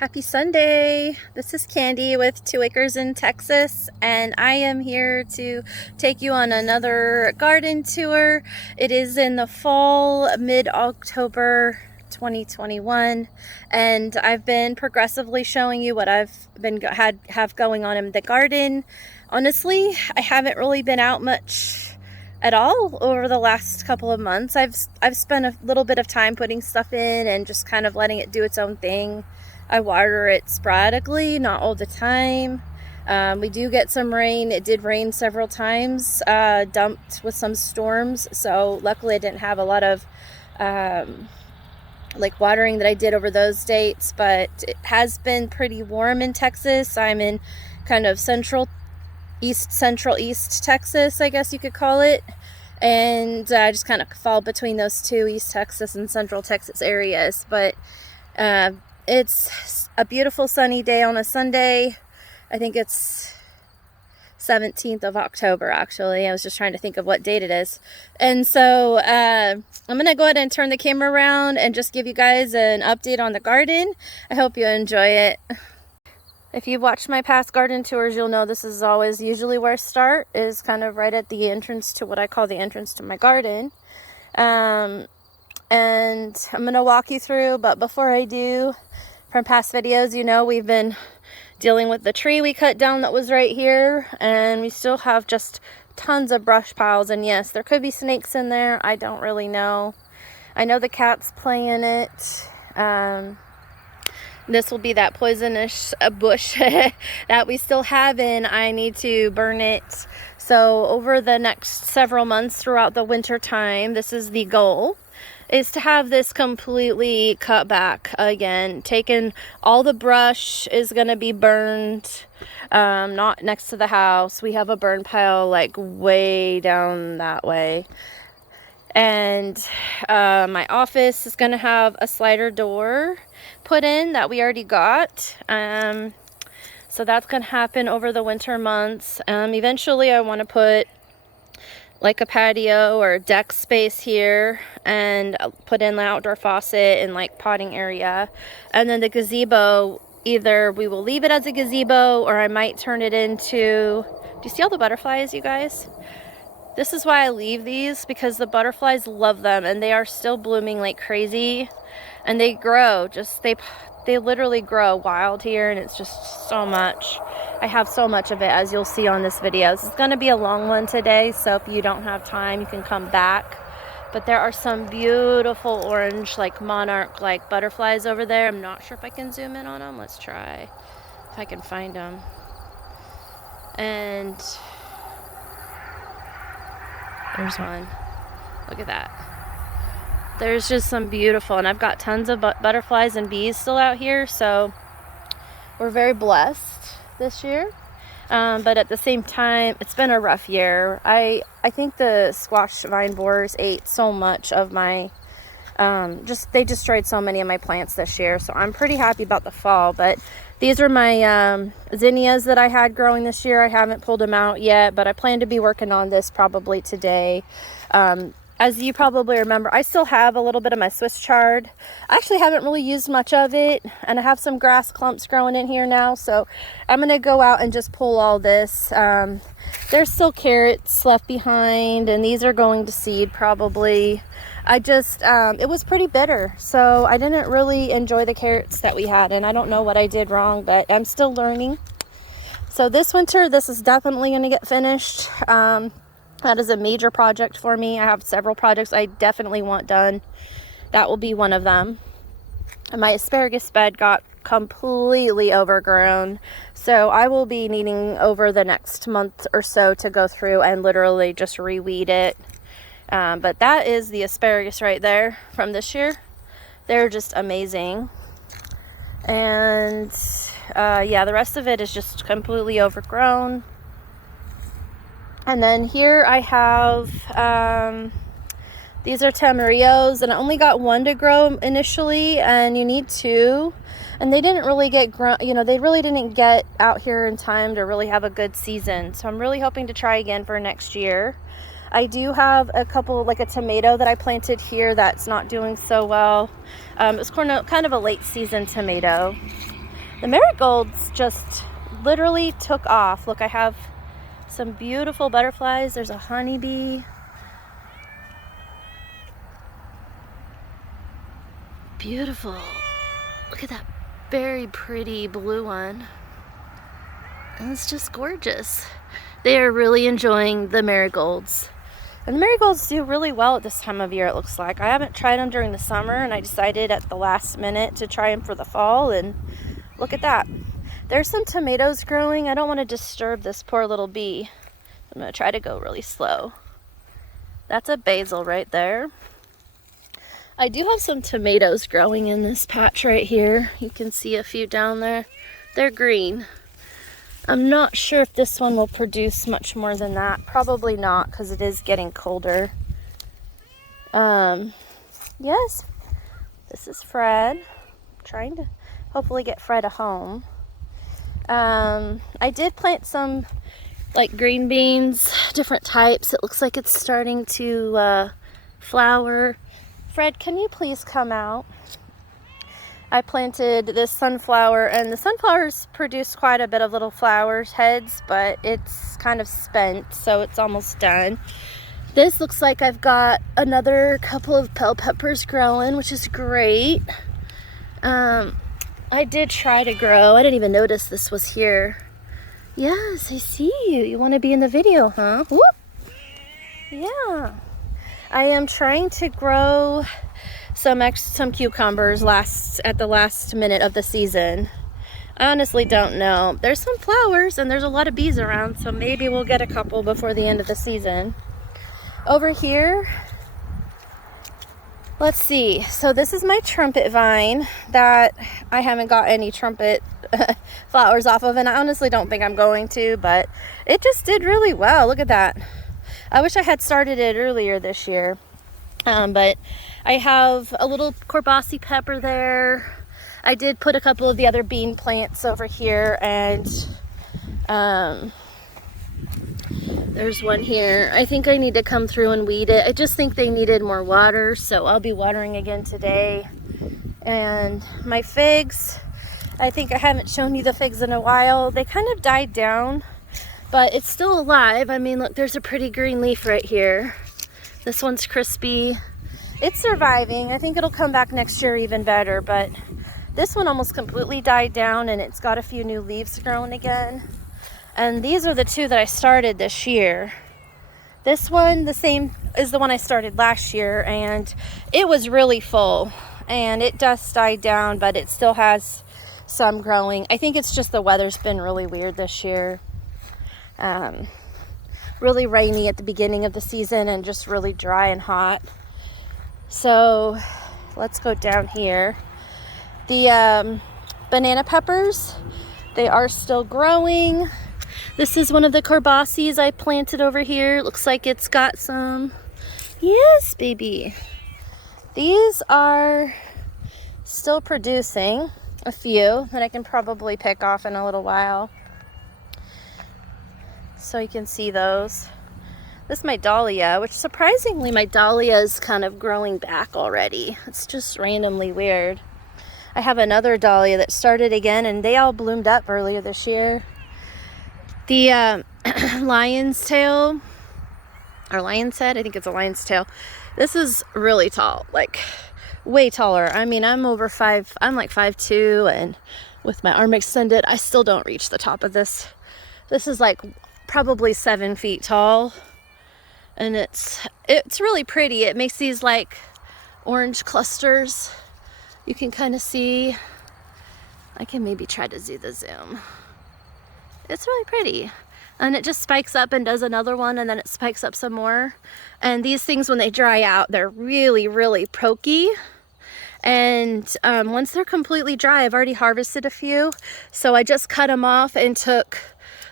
Happy Sunday! This is Candy with 2 Acres in Texas, and I am here to take you on another garden tour. It is in the fall, mid-October 2021, and I've been progressively showing you what I've been have going on in the garden. Honestly, I haven't really been out much at all over the last couple of months. I've spent a little bit of time putting stuff in and just kind of letting it do its own thing. I water it sporadically, not all the time. We do get some rain. It did rain several times, dumped with some storms. So luckily I didn't have a lot of like watering that I did over those dates, but it has been pretty warm in Texas. I'm in kind of central east Texas, I guess you could call it. And I just kind of fall between those two, East Texas and Central Texas areas. But it's a beautiful sunny day on a Sunday. I think it's 17th of October, actually. I was just trying to think of what date it is. And so I'm going to go ahead and turn the camera around and just give you guys an update on the garden. I hope you enjoy it. If you've watched my past garden tours, you'll know this is always usually where I start, is kind of right at the entrance to what I call the entrance to my garden. And I'm going to walk you through, but before I do, from past videos, you know, we've been dealing with the tree we cut down that was right here, and we still have just tons of brush piles. And yes, there could be snakes in there. I don't really know. I know the cats play in it. This will be that poisonous bush that we still have in. I need to burn it. So over the next several months throughout the winter time, this is the goal, is to have this completely cut back again. Taken, all the brush is going to be burned, not next to the house. We have a burn pile like way down that way. And my office is going to have a slider door put in that we already got. So that's going to happen over the winter months. Eventually I want to put like a patio or deck space here and put in the outdoor faucet and like potting area. And then the gazebo, either we will leave it as a gazebo or I might turn it into, do you see all the butterflies, you guys? This is why I leave these, because the butterflies love them and they are still blooming like crazy, and they grow, they literally grow wild here, and it's just so much. I have so much of it, as you'll see on this video. This is going to be a long one today, so if you don't have time, you can come back. But there are some beautiful orange, like monarch, like butterflies over there. I'm not sure if I can zoom in on them. Let's try if I can find them. And there's one. Look at that. There's just some beautiful, and I've got tons of butterflies and bees still out here, so we're very blessed this year. But at the same time, it's been a rough year. I think the squash vine borers ate so much of my, they destroyed so many of my plants this year, so I'm pretty happy about the fall. But these are my zinnias that I had growing this year. I haven't pulled them out yet, but I plan to be working on this probably today. As you probably remember, I still have a little bit of my Swiss chard. I actually haven't really used much of it, and I have some grass clumps growing in here now, so I'm going to go out and just pull all this. There's still carrots left behind, and these are going to seed probably. It was pretty bitter, so I didn't really enjoy the carrots that we had, and I don't know what I did wrong, but I'm still learning. So this winter, this is definitely going to get finished. That is a major project for me. I have several projects I definitely want done. That will be one of them. And my asparagus bed got completely overgrown, so I will be needing over the next month or so to go through and literally just reweed it. But that is the asparagus right there from this year. They're just amazing. And yeah, the rest of it is just completely overgrown. And then here I have, these are Tamarillos, and I only got one to grow initially, and you need two. And they didn't really get they really didn't get out here in time to really have a good season. So I'm really hoping to try again for next year. I do have a couple, like a tomato that I planted here that's not doing so well. It's kind of a late season tomato. The marigolds just literally took off. Look, I have some beautiful butterflies. There's a honeybee. Beautiful. Look at that very pretty blue one. And it's just gorgeous. They are really enjoying the marigolds. And the marigolds do really well at this time of year, it looks like. I haven't tried them during the summer, and I decided at the last minute to try them for the fall, and look at that. There's some tomatoes growing. I don't want to disturb this poor little bee. I'm going to try to go really slow. That's a basil right there. I do have some tomatoes growing in this patch right here. You can see a few down there. They're green. I'm not sure if this one will produce much more than that. Probably not, because it is getting colder. Yes, this is Fred. I'm trying to hopefully get Fred a home. I did plant some like green beans, different types. It looks like it's starting to flower. Fred, can you please come out? I planted this sunflower, and the sunflowers produce quite a bit of little flowers, heads, but it's kind of spent, so it's almost done. This looks like I've got another couple of bell peppers growing, which is great. I did try to grow. I didn't even notice this was here. Yes, I see you. You want to be in the video, huh? Whoop. Yeah. I am trying to grow some cucumbers at the last minute of the season. I honestly don't know. There's some flowers and there's a lot of bees around, so maybe we'll get a couple before the end of the season. Over here, let's see. So this is my trumpet vine that I haven't got any trumpet flowers off of, and I honestly don't think I'm going to, but it just did really well. Look at that. I wish I had started it earlier this year. But I have a little corbacci pepper there. I did put a couple of the other bean plants over here, and there's one here. I think I need to come through and weed it. I just think they needed more water, so I'll be watering again today. And my figs, I think I haven't shown you the figs in a while. They kind of died down, but it's still alive. I mean, look, there's a pretty green leaf right here. This one's crispy. It's surviving. I think it'll come back next year even better, but this one almost completely died down, and it's got a few new leaves growing again. And these are the two that I started this year. This one, the same as the one I started last year, and it was really full, and it just died down, but it still has some growing. I think it's just the weather's been really weird this year. Really rainy at the beginning of the season and just really dry and hot. So let's go down here. The banana peppers, they are still growing. This is one of the corbaccis I planted over here. It looks like it's got some. Yes, baby. These are still producing a few that I can probably pick off in a little while. So you can see those. This is my Dahlia, which surprisingly my Dahlia is kind of growing back already. It's just randomly weird. I have another Dahlia that started again, and they all bloomed up earlier this year. The lion's tail, or lion's head, I think it's a lion's tail. This is really tall, like way taller. I mean, I'm like 5'2", and with my arm extended, I still don't reach the top of this. This is like probably 7 feet tall, and it's really pretty. It makes these like orange clusters. You can kind of see. I can maybe try to do the zoom. It's really pretty, and it just spikes up and does another one, and then it spikes up some more. And these things, when they dry out, they're really, really pokey. And once they're completely dry, I've already harvested a few, so I just cut them off and took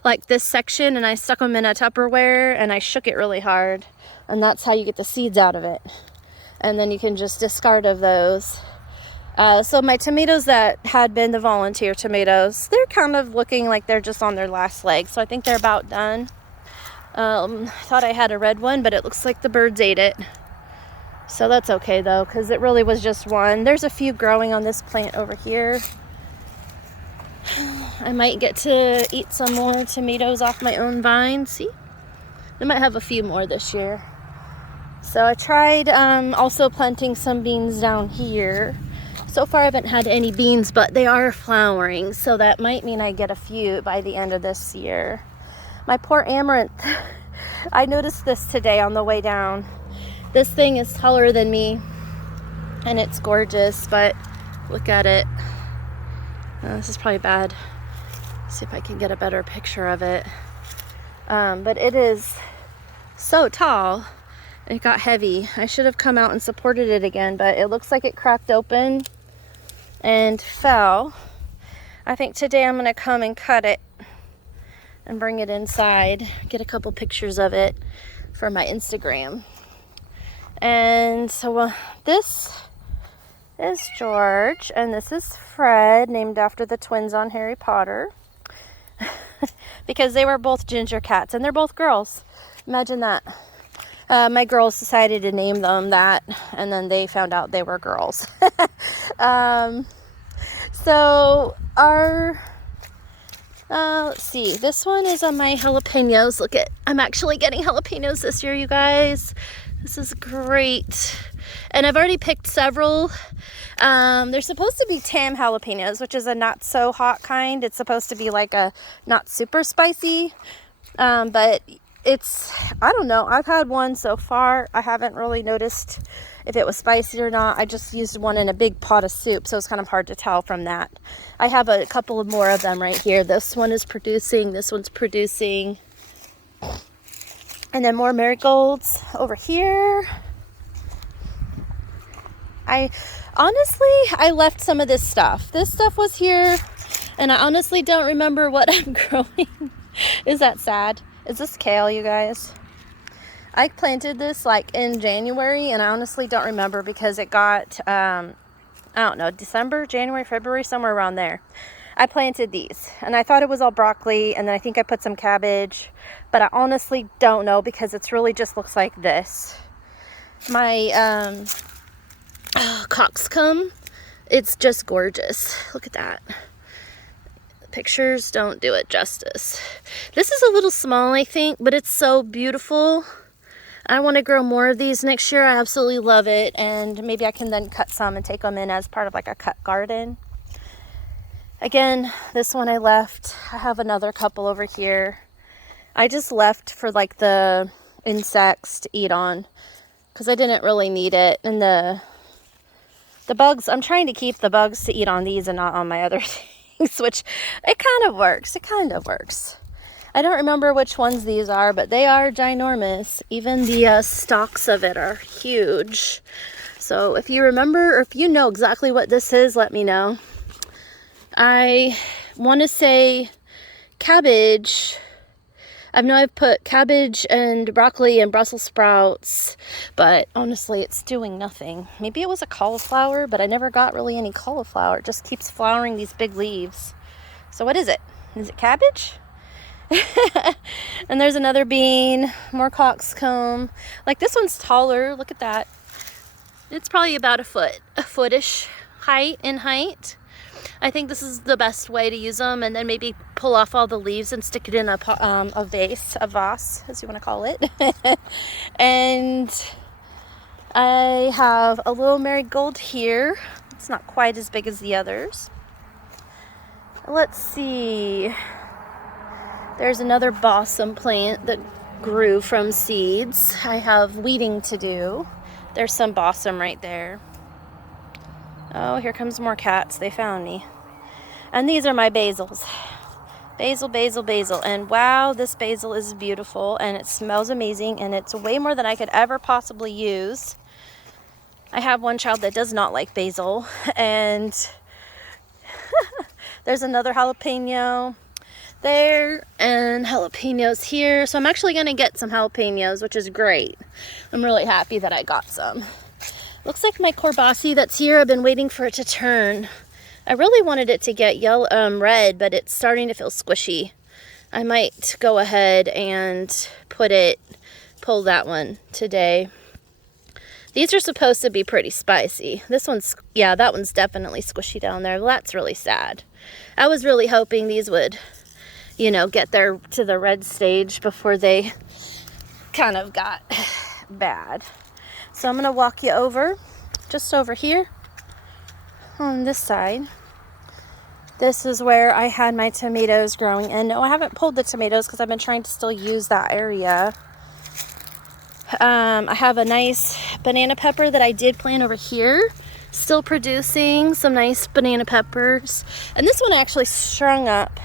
like this section, and I stuck them in a Tupperware, and I shook it really hard, and that's how you get the seeds out of it. And then you can just discard of those. So my tomatoes that had been the volunteer tomatoes, they're kind of looking like they're just on their last leg, so I think they're about done. Thought I had a red one, but it looks like the birds ate it. So that's okay though, because it really was just one. There's a few growing on this plant over here. I might get to eat some more tomatoes off my own vine. See? I might have a few more this year. So I tried also planting some beans down here. So far I haven't had any beans, but they are flowering. So that might mean I get a few by the end of this year. My poor amaranth. I noticed this today on the way down. This thing is taller than me and it's gorgeous, but look at it. This is probably bad. See if I can get a better picture of it. But it is so tall. It got heavy. I should have come out and supported it again, but it looks like it cracked open and fell. I think today I'm gonna come and cut it and bring it inside, get a couple pictures of it for my Instagram. And so this is George, and this is Fred, named after the twins on Harry Potter. Because they were both ginger cats, and they're both girls. Imagine that. My girls decided to name them that, and then they found out they were girls. So our, let's see, this one is on my jalapenos. Look at, I'm actually getting jalapenos this year, you guys. This is great. And I've already picked several. They're supposed to be tam jalapenos, which is a not so hot kind. It's supposed to be like a not super spicy, but it's, I don't know. I've had one so far. I haven't really noticed if it was spicy or not. I just used one in a big pot of soup, so it's kind of hard to tell from that. I have a couple of more of them right here. This one is producing. This one's producing. And then more marigolds over here. I left some of this stuff. This stuff was here, and I honestly don't remember what I'm growing. Is that sad? Is this kale, you guys? I planted this like in January, and I honestly don't remember because it got, I don't know, December, January, February, somewhere around there. I planted these, and I thought it was all broccoli, and then I think I put some cabbage, but I honestly don't know because it's really just looks like this. My coxcomb, it's just gorgeous. Look at that. Pictures don't do it justice. This is a little small, I think, but it's so beautiful. I want to grow more of these next year. I absolutely love it, and maybe I can then cut some and take them in as part of like a cut garden. Again, this one I left. I have another couple over here. I just left for like the insects to eat on because I didn't really need it. And the bugs, I'm trying to keep the bugs to eat on these and not on my other things, which it kind of works. It kind of works. I don't remember which ones these are, but they are ginormous. Even the stalks of it are huge. So if you remember, or if you know exactly what this is, let me know. I want to say cabbage. I know I've put cabbage and broccoli and Brussels sprouts, but honestly, it's doing nothing. Maybe it was a cauliflower, but I never got really any cauliflower. It just keeps flowering these big leaves. So what is it? Is it cabbage? And there's another bean, more coxcomb. Like this one's taller. Look at that. It's probably about a footish in height. I think this is the best way to use them, and then maybe pull off all the leaves and stick it in a vase, as you want to call it. And I have a little marigold here. It's not quite as big as the others. Let's see. There's another balsam plant that grew from seeds. I have weeding to do. There's some balsam right there. Oh, here comes more cats. They found me. And these are my basils. Basil, basil, basil. And wow, this basil is beautiful, and it smells amazing, and it's way more than I could ever possibly use. I have one child that does not like basil, and there's another jalapeno there and jalapenos here. So I'm actually going to get some jalapenos, which is great. I'm really happy that I got some. Looks like my corbassi that's here, I've been waiting for it to turn. I really wanted it to get yellow, red, but it's starting to feel squishy. I might go ahead and pull that one today. These are supposed to be pretty spicy. This one's, yeah, that one's definitely squishy down there. Well, that's really sad. I was really hoping these would, you know, get there to the red stage before they kind of got bad. So I'm gonna walk you over, just over here on this side. This is where I had my tomatoes growing. And no, I haven't pulled the tomatoes because I've been trying to still use that area. I have a nice banana pepper that I did plant over here, still producing some nice banana peppers. And this one actually strung up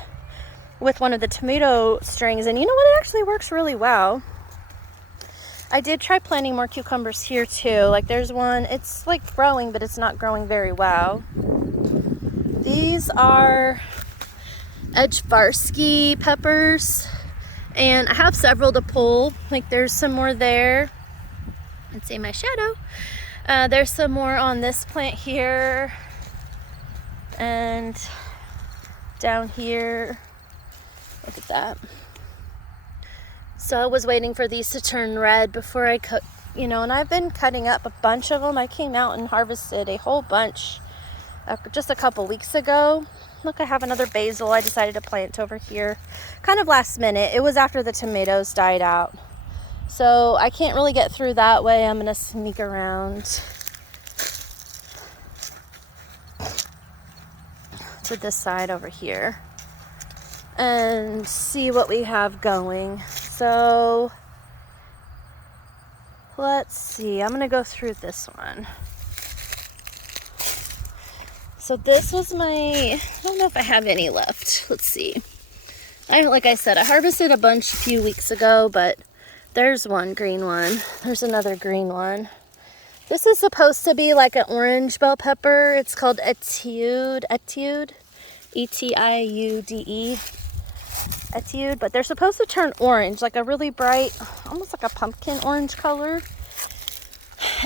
with one of the tomato strings, and you know what, it actually works really well. I did try planting more cucumbers here too. Like there's one, it's like growing, but it's not growing very well. These are Asparagus peppers. And I have several to pull. Like there's some more there. Let's see my shadow. There's some more on this plant here. And down here. Look at that. So I was waiting for these to turn red before I cut, you know, and I've been cutting up a bunch of them. I came out and harvested a whole bunch just a couple weeks ago. Look, I have another basil I decided to plant over here. Kind of last minute. It was after the tomatoes died out. So I can't really get through that way. I'm going to sneak around to this side over here and see what we have going. So let's see. I'm going to go through this one. So this was my, I don't know if I have any left. Let's see. Like I said, I harvested a bunch a few weeks ago, but there's one green one. There's another green one. This is supposed to be like an orange bell pepper. It's called Etude, E-T-I-U-D-E, Etude. But they're supposed to turn orange, like a really bright, almost like a pumpkin orange color.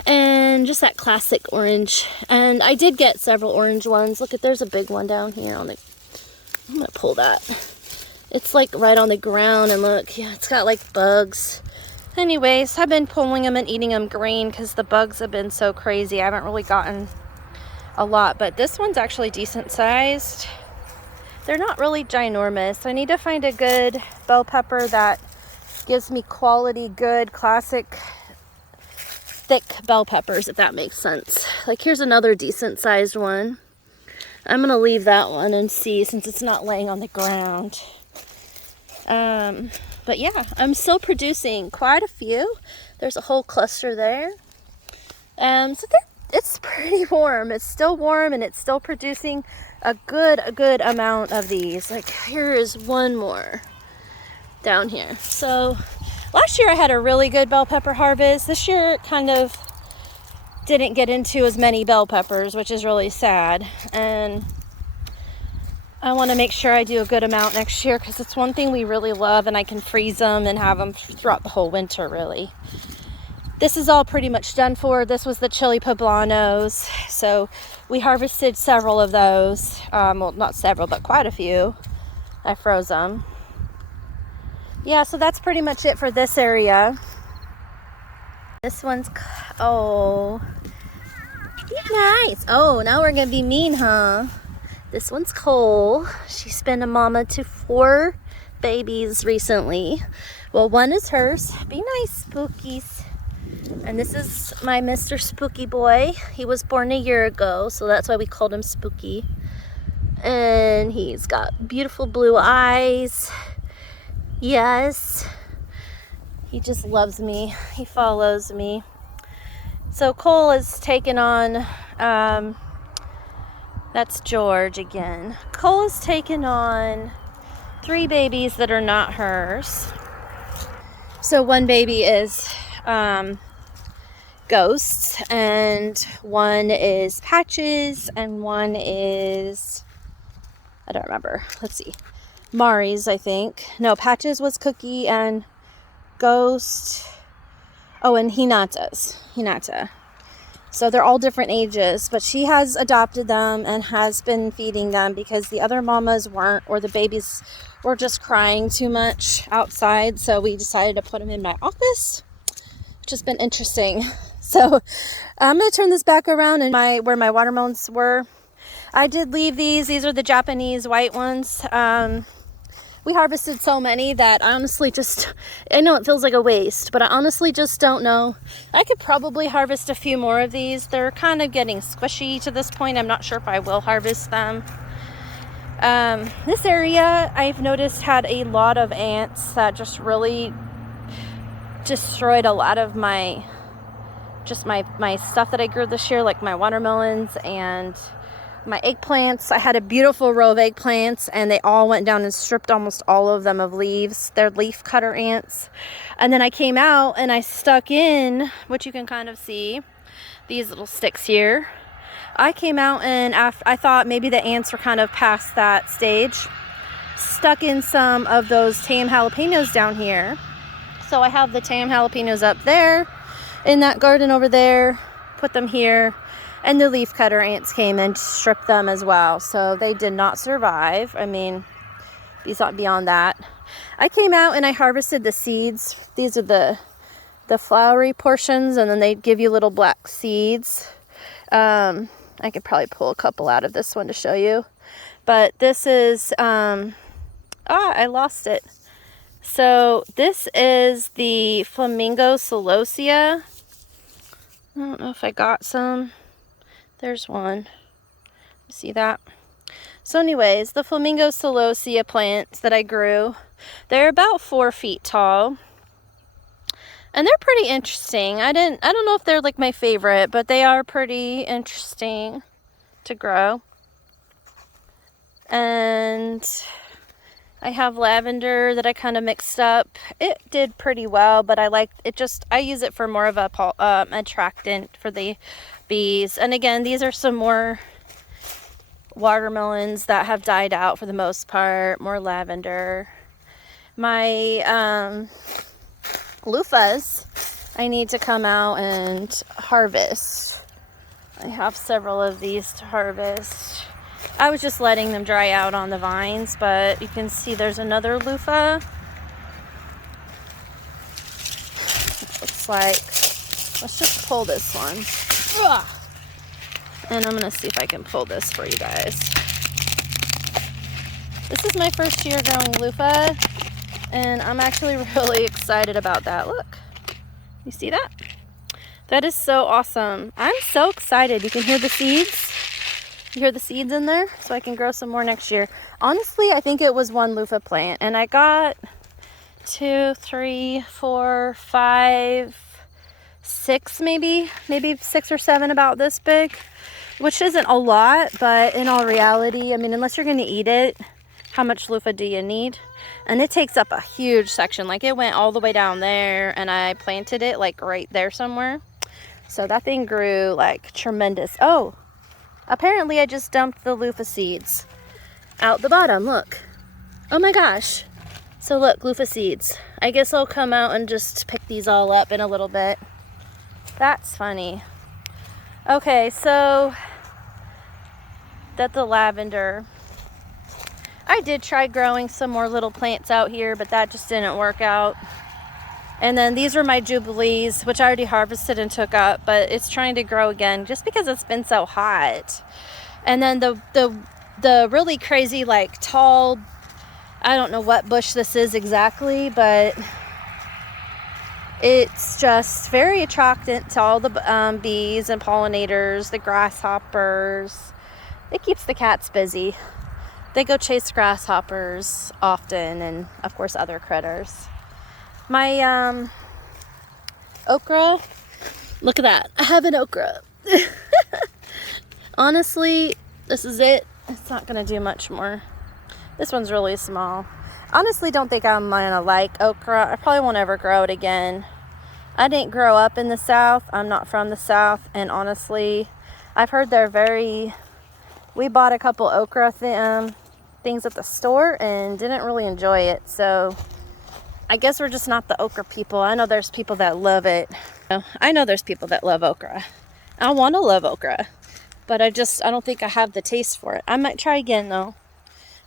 And just that classic orange. And I did get several orange ones. Look, there's a big one down here on the, I'm gonna pull that. It's like right on the ground, and look, yeah, it's got like bugs. Anyways, I've been pulling them and eating them green because the bugs have been so crazy. I haven't really gotten a lot, but this one's actually decent sized. They're not really ginormous. I need to find a good bell pepper that gives me quality, good, classic thick bell peppers, if that makes sense. Like here's another decent sized one. I'm gonna leave that one and see, since it's not laying on the ground. But yeah, I'm still producing quite a few. There's a whole cluster there. So it's pretty warm. It's still warm, and it's still producing a good amount of these. Like here is one more down here. So last year I had a really good bell pepper harvest. This year it kind of didn't get into as many bell peppers, which is really sad. And I want to make sure I do a good amount next year because it's one thing we really love, and I can freeze them and have them throughout the whole winter, really. This is all pretty much done for. This was the chili poblanos. So we harvested several of those. Well, not several, but quite a few. I froze them. Yeah, so that's pretty much it for this area. This one's, oh, be nice. Oh, now we're gonna be mean, huh? This one's Cole. She's been a mama to 4 babies recently. Well, one is hers. Be nice, Spookies. And this is my Mr. Spooky boy. He was born a year ago, so that's why we called him Spooky. And he's got beautiful blue eyes. Yes, he just loves me. He follows me. So Cole has taken on, that's George again. Cole has taken on 3 babies that are not hers. So one baby is Ghosts, and one is Patches, and one is, I don't remember. Let's see. Mari's, I think. No, Patches was Cookie, and Ghost. Oh, and Hinata. So they're all different ages, but she has adopted them and has been feeding them because the other mamas weren't, or the babies were just crying too much outside. So we decided to put them in my office, which has been interesting. So I'm going to turn this back around and where my watermelons were. I did leave these. These are the Japanese white ones. We harvested so many that I honestly just, I know it feels like a waste, but I honestly just don't know. I could probably harvest a few more of these. They're kind of getting squishy to this point. I'm not sure if I will harvest them. This area I've noticed had a lot of ants that just really destroyed a lot of my stuff that I grew this year, like my watermelons and my eggplants. I had a beautiful row of eggplants and they all went down and stripped almost all of them of leaves. They're leaf cutter ants. And then I came out and I stuck in, which you can kind of see, these little sticks here. I came out and I thought maybe the ants were kind of past that stage. Stuck in some of those tame jalapenos down here. So I have the tame jalapenos up there in that garden over there, put them here. And the leaf cutter ants came and stripped them as well. So they did not survive. I mean, beyond that. I came out and I harvested the seeds. These are the flowery portions, and then they give you little black seeds. I could probably pull a couple out of this one to show you. But this is, I lost it. So this is the Flamingo celosia. I don't know if I got some. There's one. See that? So anyways, the Flamingo celosia plants that I grew, they're about 4 feet tall. And they're pretty interesting. I don't know if they're like my favorite, but they are pretty interesting to grow. And I have lavender that I kind of mixed up. It did pretty well, but I use it for more of a attractant for the bees. And again, these are some more watermelons that have died out for the most part. More lavender. My loofahs, I need to come out and harvest. I have several of these to harvest. I was just letting them dry out on the vines, but you can see there's another loofah. Looks like, let's just pull this one. Ugh. And I'm gonna see if I can pull this for you guys. This is my first year growing loofah, and I'm actually really excited about that. Look, you see that? That is so awesome. I'm so excited. You can hear the seeds. You hear the seeds in there? So I can grow some more next year. Honestly, I think it was one loofah plant, and I got 2, 3, 4, 5, 6 maybe 6 or 7 about this big, which isn't a lot, but in all reality, I mean, unless you're going to eat it, how much loofah do you need? And it takes up a huge section. Like, it went all the way down there, and I planted it like right there somewhere. So that thing grew like tremendous. Oh, apparently I just dumped the loofah seeds out the bottom. Look. Oh my gosh. So look, loofah seeds. I guess I'll come out and just pick these all up in a little bit. That's funny. Okay, so that's the lavender. I did try growing some more little plants out here, but that just didn't work out. And then these were my jubilees, which I already harvested and took up, but it's trying to grow again just because it's been so hot. And then the really crazy, like, tall, I don't know what bush this is exactly, but it's just very attractant to all the bees and pollinators, the grasshoppers. It keeps the cats busy. They go chase grasshoppers often, and of course other critters. My okra, look at that. I have an okra. Honestly, this is it. It's not going to do much more. This one's really small. Honestly, don't think I'm going to like okra. I probably won't ever grow it again. I didn't grow up in the South. I'm not from the South. And honestly, I've heard they're very... We bought a couple okra things at the store and didn't really enjoy it. So I guess we're just not the okra people. I know there's people that love it. I know there's people that love okra. I want to love okra, but I don't think I have the taste for it. I might try again though.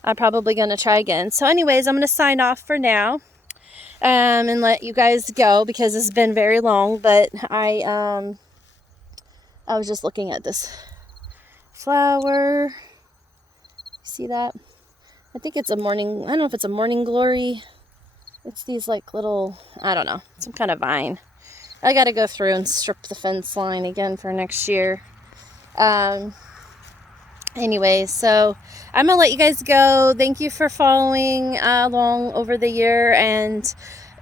I'm probably going to try again. So anyways, I'm going to sign off for now and let you guys go because it's been very long, but I I was just looking at this flower. See that? I think it's a morning, I don't know if it's a morning glory. It's these like little, I don't know, some kind of vine. I got to go through and strip the fence line again for next year. Anyway, so I'm going to let you guys go. Thank you for following along over the year. And,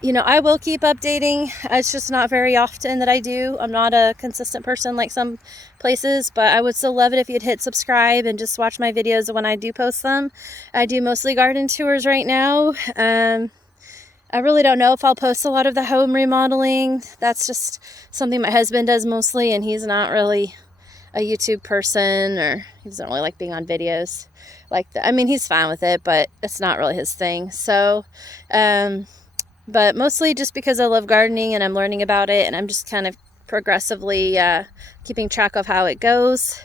you know, I will keep updating. It's just not very often that I do. I'm not a consistent person like some places, but I would still love it if you'd hit subscribe and just watch my videos when I do post them. I do mostly garden tours right now. I really don't know if I'll post a lot of the home remodeling. That's just something my husband does mostly, and he's not really a YouTube person, or he doesn't really like being on videos like that. I mean, he's fine with it, but it's not really his thing. So, but mostly just because I love gardening and I'm learning about it, and I'm just kind of progressively keeping track of how it goes.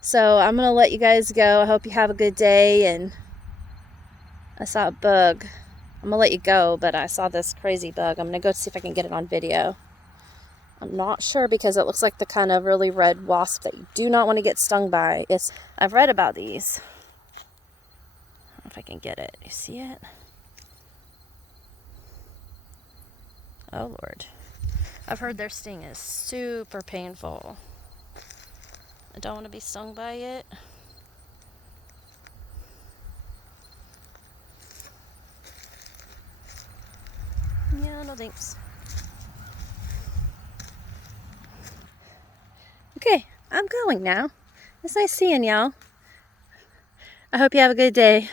So I'm going to let you guys go. I hope you have a good day. And I saw a bug. I'm going to let you go, but I saw this crazy bug. I'm going to go see if I can get it on video. I'm not sure because it looks like the kind of really red wasp that you do not want to get stung by. I've read about these. I don't know if I can get it. You see it? Oh, Lord. I've heard their sting is super painful. I don't want to be stung by it. Yeah, no thanks. Okay, I'm going now. It's nice seeing y'all. I hope you have a good day.